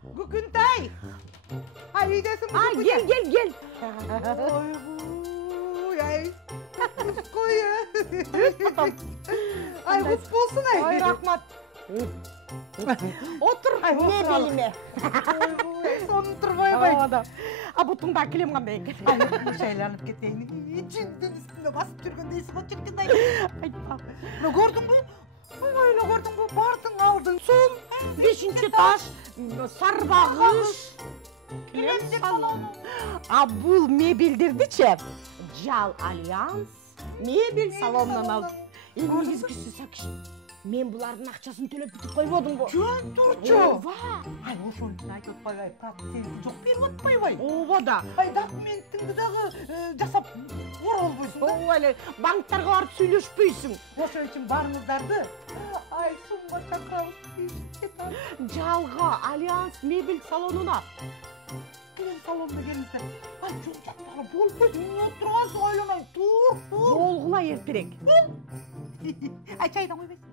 Күкүнтай. Ай, үйдесің бе? Gel. Ойбуй, ай. Құс қой, Ай, құс болсын, ай. Ой, рахмат. Отыр, не белиме. Ойбуй, соны тұрбай бай. Бұтыңда әкелем қандай екен. Ай, шайланып кетейін. Жүнден үстінде басып жүргендейсің ғой, жүргендай. Айтпа. Көрдің бе? Ой, көрдің бе? Бардың алдың. Сол. 5-ші этаж, сарбағыш. Келем деп салону. Бұл мебелдерді че? Жал Альянс мебель салонынан алды. Негізгісі сәкіш. Мен бұлардың ақшасын төлеп бітіп қойып одым ғой. Жөн тұрчу. Ова. Ай, ошоны айтып отпай, ай, процент жоқ беріп отпай бай. Ова да. Ай, документтіңді дағы жасап орал бойсын да. Ова әлі банктарға барып сөйлеспейсің. Ошон үшін барыңыздарды. Ай, сумма шақырауыз. Жалға Альянс мебель салонына. Келем салонына келіңіздер. Ай, жоқ жақтағы болмайды. Не отырғансың, ойланай. Тур. Болғыла ертерек. Ай, чайдан қойбайсың.